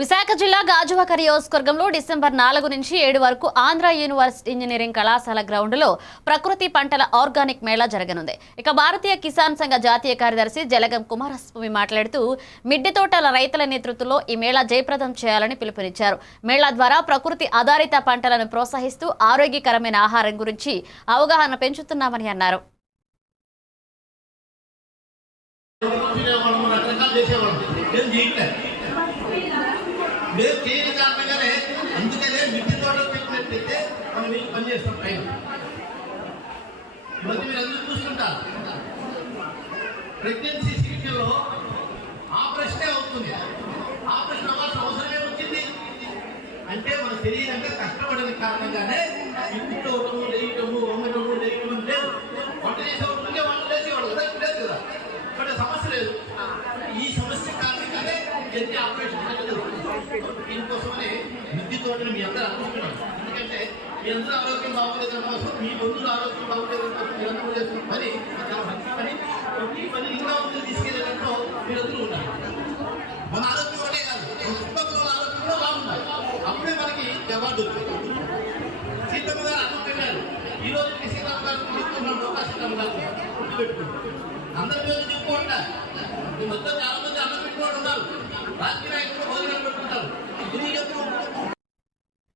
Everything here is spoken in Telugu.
విశాఖ జిల్లా గాజువాక నియోజకవర్గంలో డిసెంబర్ 4 నుంచి 7 వరకు ఆంధ్ర యూనివర్సిటీ ఇంజనీరింగ్ కళాశాల గ్రౌండ్లో ప్రకృతి పంటల ఆర్గానిక్ మేళా జరగనుంది. ఇక భారతీయ కిసాన్ సంఘ జాతీయ కార్యదర్శి జలగం కుమారస్వామి మాట్లాడుతూ మిద్దె తోటల రైతుల నేతృత్వంలో ఈ మేళా జయప్రదం చేయాలని పిలుపునిచ్చారు. మేళా ద్వారా ప్రకృతి ఆధారిత పంటలను ప్రోత్సహిస్తూ ఆరోగ్యకరమైన ఆహారం గురించి అవగాహన పెంచుతున్నామని అన్నారు. మీరు చేయని కారణంగానే అందుకనే మిద్దె తోటలు పెట్టినట్టయితే మనం వీళ్ళు పనిచేస్తాం టైం మధ్య మీరు అందరూ చూస్తుంటారు. ప్రెగ్నెన్సీ శిక్షలో ఆపరేషనే అవుతుంది. ఆపరేషన్ అవ్వాల్సిన అవసరమే వచ్చింది అంటే మన శరీరం అంటే కష్టపడిన కారణంగానే ఇంటితో లేయటము వంగటము లేయటం లేదు. వంట చేసేవాళ్ళు ఉంటే వాళ్ళు లేచేవాళ్ళు కదా, లేదు కదా. బట్ సమస్య లేదు. ఈ సమస్య కారణంగానే జంటి ఆపరేషన్ దీనికోసమని మిద్దె తోటని మీ అందరూ అనుకుంటున్నారు. ఎందుకంటే మీ అందరూ ఆరోగ్యం బాగుండేదాని కోసం, మీ బంధువులు ఆరోగ్యం బాగుండేదాని కోసం మీరందరూ చేస్తున్న పని చాలా మంచి పని. ఈ పని ఇంకా ముందు తీసుకెళ్లేదంటూ మీరందరూ ఉన్నారు. మన ఆరోగ్యం ఒకటే కాదు, చుట్టుపక్కల ఆరోగ్యం కూడా బాగుండాలి. అప్పుడే మనకి అవార్డు వస్తుంది. సీతమ్మ గారు అనుకుంటున్నారు. ఈ రోజు సీతమ్మ గారు చెప్తున్నాడు, సీతమ్మ గారు గుర్తుపెట్టుకుంటారు. అందరి మీద చెప్పుకుంటా ఈ మొత్తం చాలా మంది అన్నం పెట్టుకోవడం ఉన్నారు. రాజకీయ నాయకులు భోజనాలు పెట్టుకుంటారు.